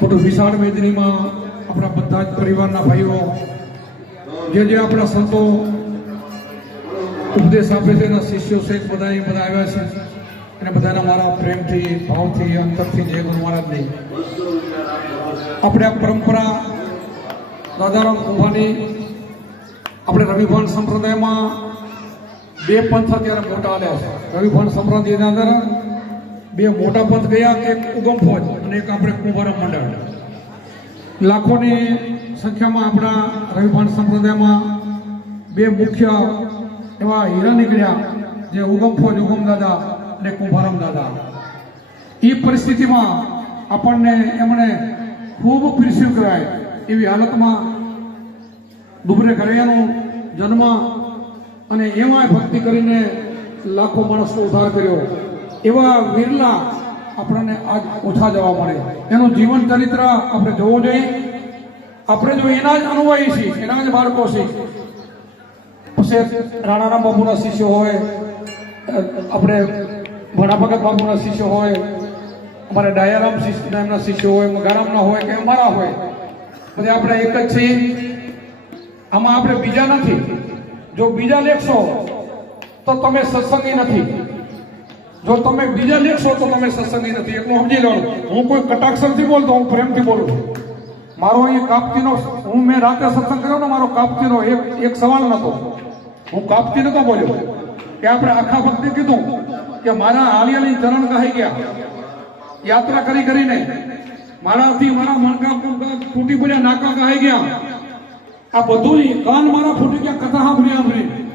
મોટું વિશાળ મેદનીમાં આપણા બધા જ પરિવારના ભાઈઓ, જે જે આપણા સંતો ઉપદેશ આપે છે, એના શિષ્યો સહિત બધા એ બધા આવ્યા છે. અને બધાના મારા પ્રેમથી, ભાવથી, અંતરથી જય ગુરુ મહારાજની આપણે આ પરંપરા દાદારામ કુંભાની, આપણે રવિભાન સંપ્રદાયમાં બે પંથ અત્યારે મોટા આવ્યા છે. રવિભાન સંપ્રદાયના અંદર બે મોટા પંથ ગયા એક ઉગમ ફોજ અને એક આપણે કુંભારમ મંડળ. લાખોની સંખ્યામાં આપણા રવિભાન સંપ્રદાયમાં બે મુખ્ય એવા હીરા નીકળ્યા, જે ઉગમ ફોજ ઉગમ દાદા અને કુંભારમ દાદા. એ પરિસ્થિતિમાં આપણને એમણે ખૂબ પીરસ્યું કરાય એવી હાલતમાં દુબરે ઘરેયાનો જન્મ અને એમાં ભક્તિ કરીને લાખો માણસનો ઉદ્ધાર કર્યો. એવા વિરલા આપણને આજ ઓછા જવા મળે. એનું જીવન ચરિત્ર આપણે જોવું જોઈએ. આપણે જો એના જ અનુભવી છીએ, એના જ બાળકો છીએ. રાણારામ બાપુના શિષ્યો હોય, આપણે ભણા ભગત બાપુના શિષ્યો હોય, અમારે ડાયારામ શિષ્ય એમના શિષ્યો હોય, મગારામના હોય કે અમારા હોય. પછી આપણે એક જ છીએ. આમાં આપણે બીજા નથી. જો બીજા લેખશો, તો તમે સત્સંગી નથી. જો તમે બીજા લેખશો તો તમે સત્સંગી નથી. એટલું સમજી લો. હું કોઈ કટાક્ષરથી બોલતો, હું પ્રેમથી બોલું છું. મારો અહીંયા કાપતીનો હું મેં રાતે સત્સંગ કર્યો ને મારો કાપતીનો એક એક સવાલ નતો. હું કાપતી નતો બોલ્યો. કે આપણે આખા ભક્તિ કીધું કે મારા આલિયાની ચરણ કહી ગયા. યાત્રા કરી કરીને મારાથી મારા મણકા ફૂટી પડ્યા, નાકા કહી ગયા. આ બધું કાન મારા ફૂટી ગયા, કથા સાંભળી સાંભળી.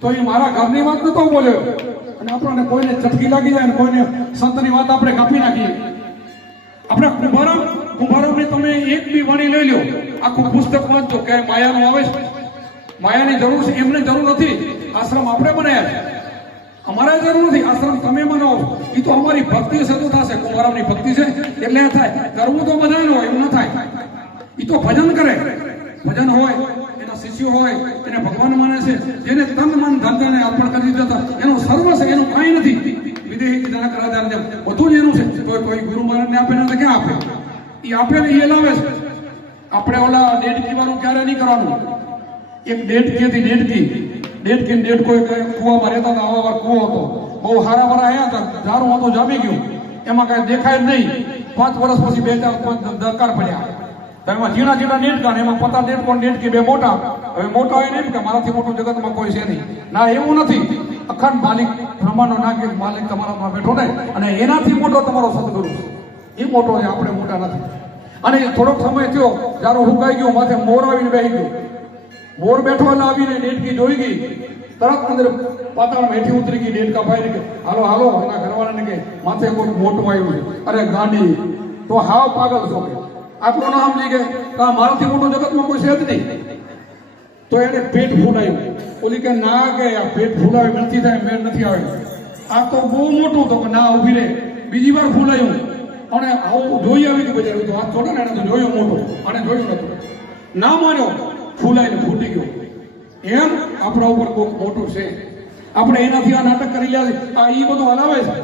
તો એ મારા ઘરની વાત નતો બોલ્યો. અને આપણને કોઈને ચટકી લાગી જાય અને કોઈને સંતની વાત આપણે કાપી નાખીએ. આપણે કુંભારામ, કુંભારામની તમે એક બી વાણી લઈ લો આખું પુસ્તક વાંચો કે માયાનો આવે છે? માયાની જરૂર છે, એમને જરૂર નથી. આશ્રમ આપણે બનાવ્યા છે. અમારે જરૂર નથી. આશ્રમ તમે બનાવો. એ તો અમારી ભક્તિ છે, તો થશે. કુંભારામની ભક્તિ છે, એટલે થાય. કરવું તો બધાને હોય એમ ન થાય. એ તો ભજન કરે. ભજન હોય. શિષ્યો હોય, એને ભગવાન માને છે. જેને તન, મન ધંધાને અર્પણ કરી દીધા એનું સર્વ છે એનું કાંઈ નથી. વિદેહી રાજાને જેમ બધું જ એનું છે. કોઈ કોઈ ગુરુ મહારાજને આપે ને ક્યાં આપે? એ આપે ને એ લાવે છે. આપણે ઓલા દેડકી કીવાનું ક્યારે નહીં કરવાનું? એક દેડકી હતી દેડકી દેડકી કી દેડકો કોઈ કુવામાં રહેતા હતા, આવા વાર કુવો હતો. બહુ હારા ભરા આવ્યા હતા. ધારું હતું, જામી ગયું. એમાં કાંઈ દેખાય જ નહીં. પાંચ વર્ષ પછી બે ચાર પાંચ દરકાર પડ્યા. એમાં ઝીણા ઝીણા નેટકા ને એમાં પતા નેટકો નીટકી નેટકી બે મોટા. હવે મોટા હોય કે મારાથી મોટું જગતમાં કોઈ છે નહીં. ના, એવું નથી. અખંડ માલિક, બ્રહ્માંડનો નાગરિક માલિક તમારામાં બેઠો ને અને એનાથી મોટો તમારો સદગુરુ છે. એ મોટો છે, આપણે મોટા નથી. અને થોડોક સમય થયો જ્યારે હુકાઈ ગયો, માથે મોર આવીને બેસી ગયો. મોર બેઠો એટલે આવીને ડેટકી જોઈ ગઈ. તરત અંદર પાતાળ હેઠી ઉતરી ગઈ ડેડકા ભાઈ કે, હાલો હાલો. એના ઘરવાળાને કે, માથે કોઈ મોટું આવ્યું છે. અરે ગાંડી, તો હાવ પાગલ છો કે નામ ના સમજી કે આ મારાથી મોટું જગતમાં કોઈ છે જ નહીં. તો એને પેટ ફૂલાયું ઓલી કે, ના કે આ પેટ ફૂલાવે નથી થાય, મેળ નથી આવે. આ તો બહુ મોટું તો ના, ઊભી રહે. બીજી વાર ફૂલાયું. અને આવું જોઈ આવી હતી બજાર તો હાથ છોડે ને એને તો જોયું મોટું. અને જોયું નતું ના માન્યો. ફૂલાઈને ફૂટી ગયો. એમ આપણા ઉપર કોઈક મોટું છે. આપણે એનાથી આ નાટક કરી લે. આ એ બધું હલાવે છે.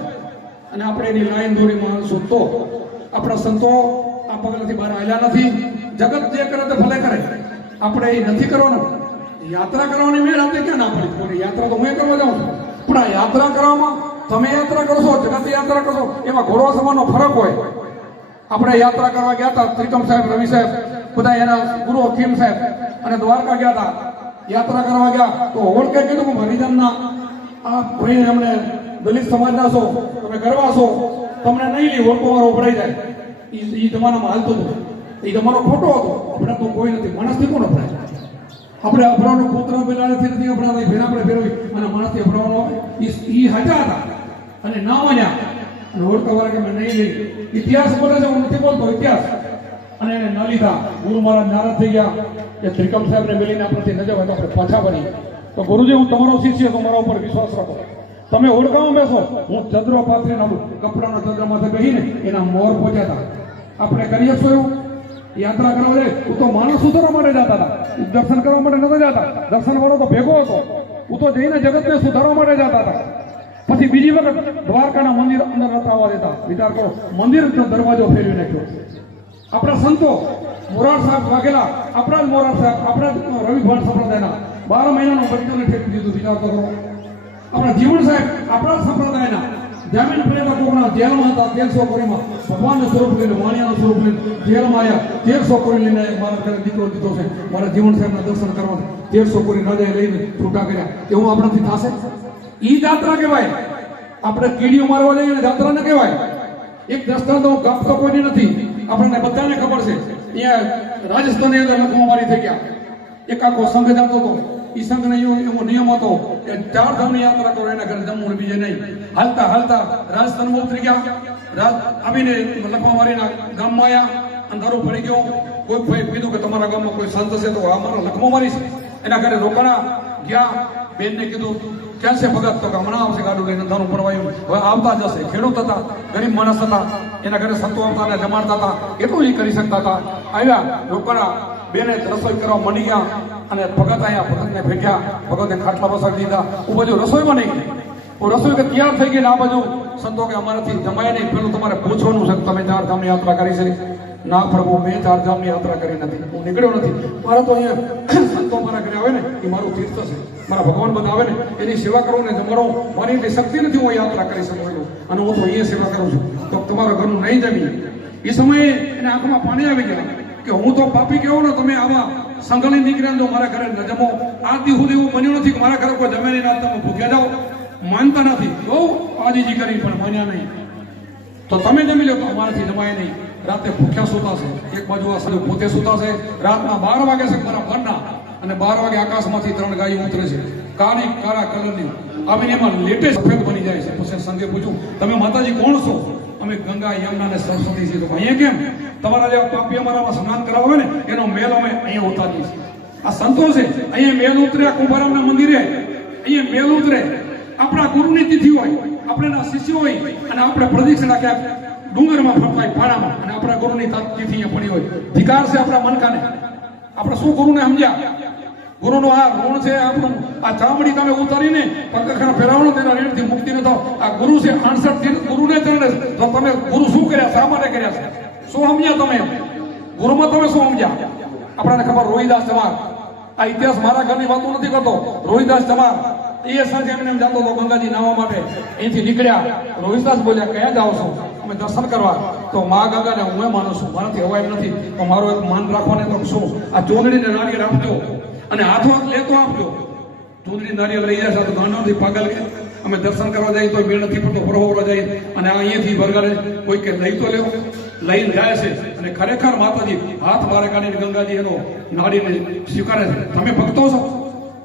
અને આપણે એની લાઈન દોરીમાં તો. આપણા સંતો પગલાથી બહાર આવેલા નથી. જગત જે કરે તે ભલે કરે. આપણે એ નથી કરવાનું. યાત્રા કરવાની મેં રાતે ક્યાં ના પડી? થોડી યાત્રા તો હું કરવા જાઉં છું. પણ આ યાત્રા કરવામાં તમે યાત્રા કરશો, જગત યાત્રા કરશો, એમાં ઘોડો સમાનો ફરક હોય. આપણે યાત્રા કરવા ગયા હતા ત્રિકમ સાહેબ, રવિ સાહેબ, બધા એના ગુરુ હકીમ સાહેબ અને દ્વારકા ગયા હતા. યાત્રા કરવા ગયા. તો ઓળખે કીધું કે હરિજનના આ ભાઈ એમને દલિત સમાજના છો, તમે કરવા છો, તમને નહીં લી હોળકો મારો ઉભરાઈ જાય. એ જમાનામાં હાલતો હતો. એ તમારો ખોટો હતો. આપણે તો કોઈ નથી. માણસથી કોણ અપરાય આપણે અભરાવનો કૂતરા પેલા નથી નથી અભરાતા ભેરા આપણે ફેરવી અને માણસથી અભરાવાનો એ હાચા હતા. અને ના માન્યા. અને ઓળખા વાળા કે મેં નહીં લઈ ઇતિહાસ બોલે છે, હું નથી બોલતો, ઇતિહાસ. અને એને ન લીધા ગુરુ મહારાજ નારાજ થઈ ગયા કે ત્રિકમ સાહેબને મેલીને આપણાથી નજર હોય તો આપણે પાછા બની તો ગુરુજી, હું તમારો શિષ્ય છું, મારા ઉપર વિશ્વાસ રાખો. તમે ઓળખામાં બેસો. હું ચંદ્ર પાથરી નાખું કપડાનો ચંદ્ર માથે બેસીને એના મોર પહોંચ્યા હતા. આપણે કરીએ શું યાત્રા કરવા જાય હું તો માણસ સુધારવા માટે જતા હતા. દર્શન કરવા માટે નતા જતા. દર્શન વાળો તો ભેગો હતો. હું તો જઈને જગતને સુધારવા માટે જતા હતા. પછી બીજી વખત દ્વારકાના મંદિર અંદર આવવા દેતા. વિચાર કરો, મંદિર દરવાજો ફેરવી નાખ્યો. આપણા સંતો મોરાર સાહેબ વાઘેલા, આપણા જ મોરાર સાહેબ, આપણા જ રવિભાન સંપ્રદાયના. બાર મહિનાનું બચ્ચાને ઠેકી દીધું, વિચાર કરો. આપણા જીવન સાહેબ, આપણા જ સંપ્રદાયના. જામીન ફરિયાદ કોકના જેલમાં હતા, તેરસો છોકરીમાં ભગવાનનું સ્વરૂપ લઈને, વાણિયાનું સ્વરૂપ લઈને, જેલમાં આવ્યા તેર છોકરી લઈને મારા ઘરે દીકરો દીધો છે. મારા જીવન સાહેબના દર્શન કરવા તેર છોકરી હૃદય લઈને છૂટા કર્યા. એવું આપણાથી થશે? ઈ જાત્રા કહેવાય. આપણે કીડીઓ મારવા જઈએ જાત્રા ન કહેવાય. એક દ્રષ્ટાંત હું તો કોઈની નથી. આપણને બધાને ખબર છે. અહીંયા રાજસ્થાનની અંદર લખમારી થઈ ગયા. એક આખો સંઘ જાતો હતો. એ સંઘનો એવો એવો નિયમ હતો કે ચાર ધામની યાત્રા કરો, એના ઘરે નહીં. હાલતા હાલતા રાજસ્થાનમાં ઉતરી ગયા. રાજ આવીને લખમારીના ગામમાં આવ્યા અંધારું પડી ગયો. કોઈ ભાઈ કીધું કે તમારા ગામમાં કોઈ સંત છે તો આ મારા લખમારી છે એના ઘરે રોકાણા ગયા. બેનને કીધું, ક્યાં ભગત? તો હમણાં આવશે ગાડું લઈને અંધારું પડવાયું હવે આવતા જશે ખેડૂત હતા, ગરીબ માણસ હતા. એના ઘરે સંતો આવતા ને જમાડતા હતા. એટલું એ કરી શકતા હતા. આવ્યા રોકાણા બેને રસોઈ કરવા મંડી ગયા અને ભગત અહીંયા ભગતને ભેગ્યા. ભગતને ખાટલા પસાર દીધા. હું બધું રસોઈમાં નહીં હું રસોઈ કે તૈયાર થઈ ગઈ ને આ બાજુ. સંતો કે અમારાથી જમાય નહીં. પેલું તમારે પૂછવાનું છે તમે ચાર ધામની યાત્રા કરી છે? ના પ્રભુ, મેં ચાર ધામની યાત્રા કરી નથી. હું નીકળ્યો નથી. મારે તો અહીંયા સંતો મારા ઘરે આવે ને, એ મારું તીર્થ છે. મારા ભગવાન બધા આવે ને, એની સેવા કરું ને જમણો મારી એટલી શક્તિ નથી, હું યાત્રા કરી શકું છું અને હું તો અહીંયા સેવા કરું છું. તો તમારા ઘરનું નહીં જમી એ સમયે એને આંખમાં પાણી આવી ગયા. કે હું તો પાપી કેવો ને તમે આવા સંગલી નીકળ્યા તો મારા ઘરે ન જમો. આ દી સુધી એવું બન્યું નથી કે મારા ઘરે કોઈ જમે નહીં તમે ભૂખ્યા જાઓ. માનતા નથી. બહુ આજીજી કરી, પણ માન્યા નહીં. તો તમે જમી લો તો અમારાથી જમાય નહીં. રાતે ભૂખ્યા સૂતા છે. એક બાજુ આ સાધુ પોતે સૂતા છે. રાતના બાર વાગે છે મારા ઘરના અને બાર વાગે આકાશમાંથી ત્રણ ગાયો ઉતરે છે. કાળી, કાળા કલરની. આવીને એમાં લેટેસ્ટ સફેદ બની જાય છે. પછી સંગે પૂછ્યું તમે માતાજી કોણ છો? અમે ગંગા, યમુના અને સરસ્વતી તો અહીંયા કેમ? તમારા જેવા પાપી અમારામાં સ્નાન કરાવો ને, એનો મેલ અમે અહીંયા ઉતારીએ છીએ. આ સંતો છે. અહીંયા મેલ ઉતર્યા કુંભારામના મંદિરે. અહીંયા મેલ ઉતરે. આપણા ગુરુની તિથિ હોય, આપણા શિષ્યો હોય, અને આપણે પ્રદક્ષિણા ક્યાંક ડુંગરમાં ફરવાય પાડામાં, અને આપણા ગુરુની તિથિ અહીંયા પડી હોય. ધિકાર છે આપણા મનકાને. આપણે શું ગુરુને સમજ્યા? ગુરુનો આ ઋણ છે આપણું આ ચામડી તમે ઉતારીને પગખાના ફેરાવણો તેના ઋણથી મુક્તિ ન થાવ આ ગુરુ છે આણસઠ તીર્થ ગુરુને ચરણે તો તમે ગુરુ શું કર્યા? શા માટે કર્યા છે? શું સમજ્યા તમે? ગુરુમાં તમે શું સમજ્યા? આપણને ખબર રોહિદાસ ચમાર. આ ઇતિહાસ મારા ઘરની વાતો નથી કરતો. રોહિદાસ ચમાર, એ સાંજે એમને જતો હતો, ગંગાજી નાવા માટે. અહીંથી નીકળ્યા. રોહિદાસ બોલ્યા, કયા જાઓ છો? અમે દર્શન કરવા. તો મા ગંગાને હું માનું છું, મારાથી હવાય નથી. તો મારો એક માન રાખવાને તો શું આ ચોંદડીને નાળિયેર આપજો અને હાથો હાથ લેતો આપજો. ચોંદડી નારિયેળ લઈ જશે તો ગાંડાથી પાગલ કે? અમે દર્શન કરવા જઈએ તો મેળ નથી પડતો ફરવા જાય. અને અહીંયાથી વરગાડે, કોઈ કે લઈ તો લેવો લઈને જાય છે. અને ખરેખર માતાજી, હાથ બહાર કાઢીને ગંગાજી એનો નાડીને સ્વીકારે છે. તમે ભક્તો છો?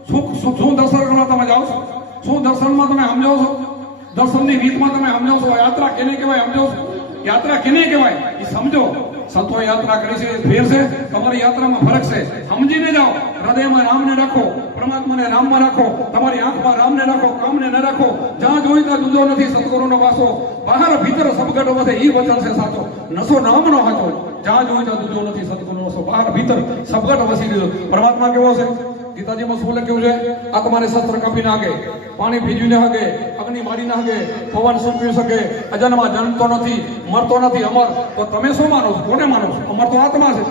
શું શું દર્શન કરવા તમે જાઓ છો? શું દર્શનમાં તમે સમજાવો છો? દર્શનની રીતમાં તમે સમજો છો યાત્રા કેને કહેવાય સમજો છો યાત્રા કેને કહેવાય? એ સમજો. સંતો યાત્રા કરી છે ફેર છે તમારી યાત્રામાં ફરક છે. સમજીને જાઓ. હૃદયમાં રામને રાખો, પરમાત્માને રામમાં રાખો, તમારી આંખમાં રામને રાખો, કામને ન રાખો. જ્યાં જોઈ ત્યાં જુદો નથી, સદગુરુનો વાસો. બહાર ભીતર સબગટો વધે એ વચન છે સાચો. નસો નામનો હતો જ્યાં જોઈ ત્યાં જુદો નથી, સદગુરુનો વાસો. બહાર ભીતર સબગટ વસી ગયો પરમાત્મા કેવો છે? ગીતાજીમાં શું લખ્યું છે? આ તમારે શસ્ત્ર કાપી નાખે, પાણી ભીજવીને હગે, અગ્નિ મારી નાખે પવન સૂંપી શકે? અજન્મા જન્મતો નથી, મરતો નથી અમર. તો તમે શું માનો છો? કોને માનો છો? અમર તો આત્મા છે.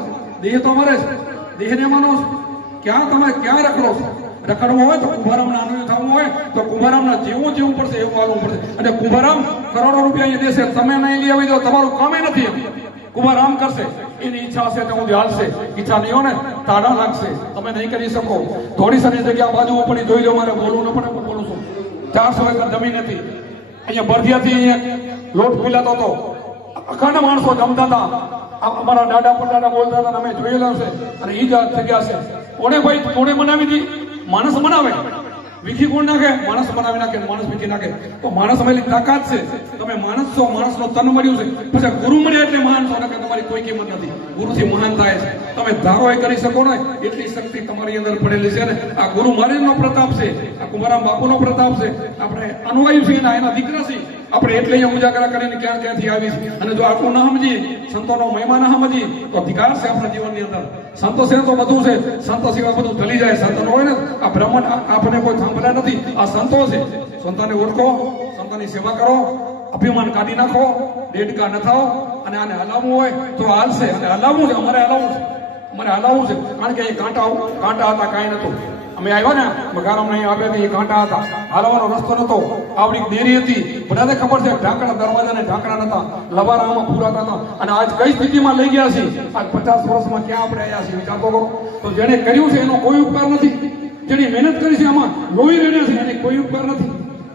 દેહ તો મરે છે. દેહને માનો છો? ક્યાં તમે ક્યાં રખડો છો? રખડવું હોય તો કુંભારામના અનુય થવું હોય, તો કુંભારામના જેવું જેવું પડશે, એવું હાલવું પડશે. અને કુંભારામ કરોડો રૂપિયા અહીંયા દેશે, તમે નહીં લઈ આવી દો, તમારું કામે નથી એમ. કુંભારામ કરશે. એની ઈચ્છા હશે તો હું હાલશે ઈચ્છા નહીં હોય ને, તાડા લાગશે. તમે નહીં કરી શકો. થોડી સારી જગ્યા બાજુ પણ જોઈ લો, મારે બોલવું ન પડે પણ બોલું છું. ચારસો એકર જમીન હતી. અહીંયા બરધિયાથી અહીંયા લોટ મિલાતો હતો. અખંડ માણસો જમતા હતા. અમારા દાદા પરદાદા બોલતા હતા, અમે જોયેલા છે. અને એ જ જગ્યા છે. કોણે ભાઈ, કોણે બનાવી હતી? માણસ બનાવે વિખી કોણ નાખે, માણસ બનાવી નાખે, માણસ વિખી નાખે. તો માણસ મેલી તાકાત છે. તમે માણસ છો માણસનો તન મળ્યું છે. પછી ગુરુ મળ્યા એટલે મહાન છો કે તમારી કોઈ કિંમત નથી. ગુરુથી મહાન થાય છે. તમે ધારો એ કરી શકો ને, એટલી શક્તિ તમારી અંદર પડેલી છે ને. આ ગુરુ મહારાજનો પ્રતાપ છે, આ કુમારામ બાપુનો પ્રતાપ છે. આપણે અનુવાયુ છે ને એના દીકરા છીએ. આપણે એટલે અહીંયા ઉજાગરા કરીને ક્યાં ક્યાંથી આવી અને જો આટલું ના સમજીએ, સંતોનો મહિમા ના સમજીએ, તો અધિકાર છે આપણા જીવનની અંદર. સંતો છે તો બધું છે. સંતો સિવાય બધું ચલી જાય. સંતો હોય ને, આ બ્રાહ્મણ આપણે કોઈ સાંભળ્યા નથી. આ સંતો છે. સંતોને ઓળખો, સંતોની સેવા કરો, અભિમાન કાઢી નાખો દેડકા ન થાઓ, અને આને હલાવવું હોય તો હાલશે. અને હલાવવું છે, અમારે હલાવવું છે. અમારે હલાવવું છે. કારણ કે એ કાંટા કાંટા હતા, કાંઈ નતું અમે આવ્યા ને મગારામ નહીં આવ્યા એ કાંટા હતા. હાલવાનો રસ્તો નતો આવડી દેરી હતી. બધાને ખબર છે, ઢાંકણા દરવાજા ને ઢાંકણા નતા, લવારામાં પૂરાતા હતા અને આજ કઈ સ્થિતિમાં લઈ ગયા છે આજ પચાસ વર્ષમાં ક્યાં આપણે આવ્યા છીએ? વિચાર કરો. તો જેને કર્યું છે, એનો કોઈ ઉપકાર નથી. જેની મહેનત કરી છે, આમાં લોહી રેડ્યા છે, એને કોઈ ઉપકાર નથી.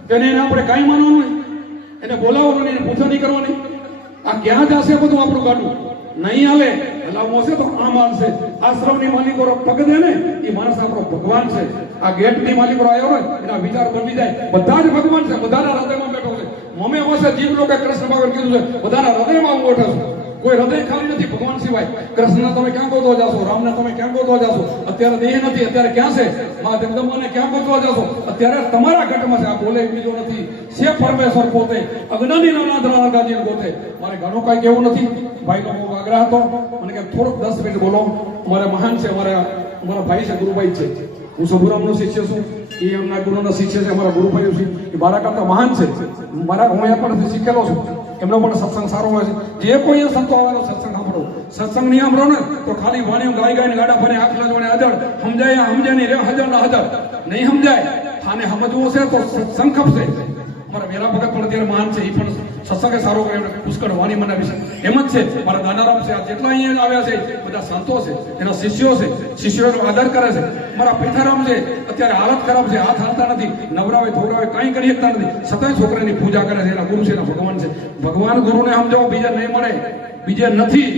તેને એને આપણે કાંઈ માનવાનું નહીં. એને બોલાવવાનું નહીં પૂછા નહીં કરવાની. આ ક્યાં જશે બધું આપણું ગાડું? નહીં હાલે. હલાવવું હશે તો આમ હાલશે. આશ્રમની માલિકો પગ દે ને, એ માણસ આપણો ભગવાન છે. આ ગેટની માલિકો આવ્યો હોય, એના વિચાર બની જાય. બધા જ ભગવાન છે, બધાના હૃદયમાં મમે હશે જીવ લોકો કૃષ્ણ ભગવાન કીધું છે. બધાના હૃદયમાં હું બેઠો કોઈ હૃદય ખાલી નથી ભગવાન સિવાય. કૃષ્ણ તમે ક્યાં ગોતવા જાશો? રામને તમે ક્યાં ગોતવા જાશો? અત્યારે દેહ નથી, અત્યારે ક્યાં છે? મા જગદંબાને ક્યાં ગોતવા જાશો? અત્યારે તમારા ઘટમાં છે. આ બોલે બીજો નથી. છે પરમેશ્વર પોતે, અજ્ઞાની નાના રાગાજી ગોતે. મારે ઘણો કઈ કેવું નથી. ભાઈનો બહુ આગ્રહ હતો. મને કે થોડુંક દસ મિનિટ બોલો. મારા મહાન છે, મારા મારા ભાઈ છે, ગુરુભાઈ છે. હું શંભુરામનો શિષ્ય છું. એ એમના ગુરુના શિષ્ય છે અમારા ગુરુભાઈ છે. એ મારા કરતા મહાન છે. મારા હું એ પણ શીખેલો છું. એમનો પણ સત્સંગ સારો હોય છે. જે કોઈ સંતો આવેલો સત્સંગ સાંભળો. સત્સંગ નહીં સાંભળો ને, તો ખાલી વાણી ગાય ગાય ગાડા ફરે આંખ લજવાને હજળ સમજાય સમજાય નહીં, રે હજળ ના હજળ નહીં સમજાય. આને સમજવું છે તો સત્સંગ ખપશે. મારા મેરા ભગત પણ અત્યારે મહાન છે એ પણ સત્સંગે સારો પુષ્કળ હોવાની મને વિશે એમ જ છે, મારા દાનારામ જેટલા અહીંયા આવ્યા છે, બધા સંતો છે, એના શિષ્યો છે, શિષ્યોનો આદર કરે છે. મારા પેઠારામ છે, અત્યારે હાલત ખરાબ છે, હાથ હાલતા નથી, નવરાવે ધોરાવે કંઈ કરી શકતા નથી. છતાંય છોકરાની પૂજા કરે છે, એના ગુરુ છે, એના ભગવાન છે. ભગવાન ગુરુને સમજાવો, બીજા નહીં મળે, બીજા નથી,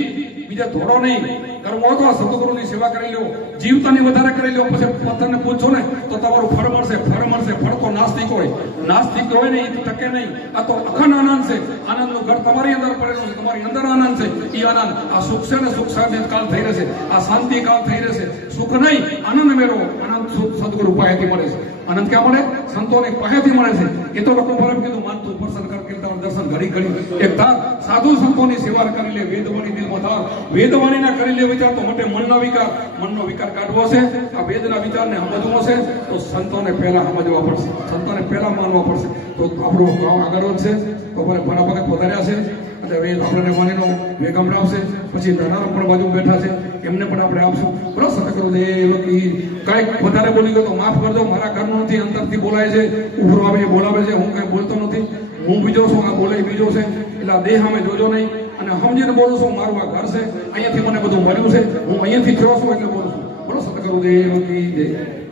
બીજા ધોરો નહીં. કરવો હોય તો આ સદગુરુની સેવા કરી લો જીવતાને વધારે કરી લો પછી પથ્થરને પૂછો ને, તો તમારું ફળ મળશે ફળ મળશે, ફળ તો નાસ્તિક હોય. નાસ્તિક હોય ને એ ટકે નહીં, આ તો અખંડ આનંદ છે. આનંદનું ઘર તમારી અંદર પડેલું છે, તમારી અંદર આનંદ છે. એ આનંદ, આ સુખ છે ને, સુખ સાથે કાલ થઈ રહેશે. આ શાંતિ કાલ થઈ રહેશે. સુખ નહીં, આનંદ મેળવો. આનંદ સુખ સદગુરુ પાસેથી મળે છે. આનંદ ક્યાં મળે? સંતોને પાસેથી મળે છે. એ તો લોકો પરમ કીધું, માનતું ઉપર સરકાર કીર્તન દર્શન ઘડી ઘડી. એક તાર સાધુ સંતોની સેવા કરી લે, વેદવાણી દિલમાં ધાર વેદવાણીના કરી લે વિચાર તો માટે મનનો વિકાર. મનનો વિકાર કાઢવો છે. આ વેદના વિચારને સમજવો છે. તો સંતોને પહેલા સમજવા પડશે. સંતોને પહેલા માનવા પડશે. તો આપણો ગામ આગળ વધશે. તો બરાબર વધાર્યા છે. વેદ આપણને માનીનો વેગમ આવશે, પછી ધનારામ પણ બાજુ બેઠા છે, એમને પણ આપણે આપશું. બરાબર દે એ કી કાંઈક વધારે બોલી ગયો તો માફ કરજો, મારા ઘરનું નથી અંતરથી બોલાય છે ઉભરો આવે બોલાવે છે, હું કાંઈ બોલતો નથી. હું બીજો છું, આ બોલે બીજો છે, એટલે દેહ અમે જોજો નહીં. અને સમજીને બોલું છું, મારું આ ઘર છે, અહીંયાથી મને બધું મળ્યું છે, હું અહીંયાથી થયો છું એટલે બોલું છું. બરો સતકરો દે કી જય